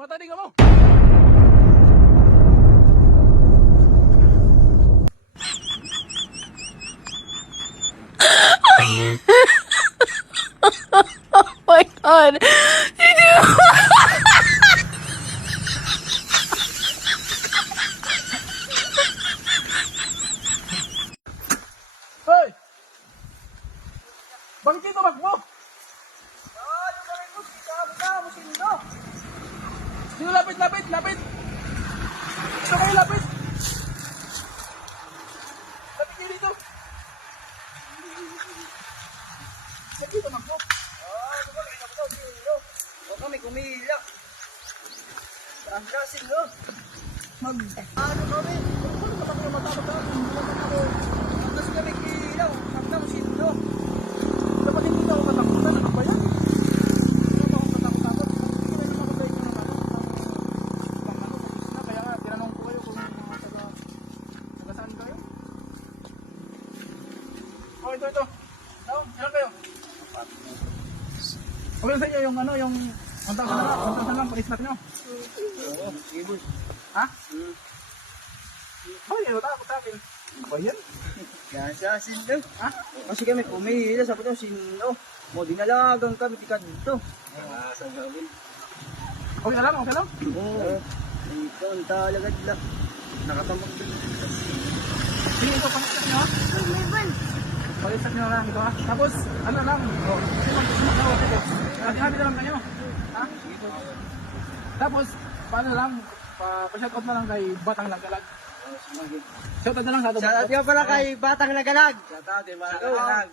Matadi ka mo. Oh my god. Hoy! Bakit kayo tumakbo? Sino lapit, lapit, lapit? Ito kayo lapit. Lapit kayo dito. Bakit kayo tumakbo? O kami kumila. Ang lasing no. Ano kami? Ano ba kayo matakot ka? Hindi naman ako. Kasi kami kilaw. Saknang sindo. Dapat hindi ka ako katakutan. Ano ba yan? Hindi naman ako katakot-takot. Hindi na naman ako tayo ng ano. Pang ano, sa isla. Kaya nga, tinanong ko kayo kung taga saan kayo. Oh, ito. Ilan kayo? Okay sa inyo yung ano, yung 1,000 lang, pag-islat nyo. Oo, sige boss. Ha? Ay, ano takot sa akin? Ano ba yan? Yan siya sindo. Ha? Kasi kami kumila. Sabi ko sindo. Mo dinalagang kami tika dito. Sa gawin. Okay na lang, okay lang. Oo. Ito ang talagad lang. Nakatamag din. Sige, ito, pag-islat nyo ha? Pag-islat nyo lang ito ha? Tapos, ano lang, kasi mag-islat ito. Hati-hati na lang kayo. Ha? Tapos, paano lang, pa-shoutout na lang kay Batang Lagalag. Shoutout na lang sa ato. Shoutout nga pala kay Batang Nagalag. Shoutout kay Batang Lagalag.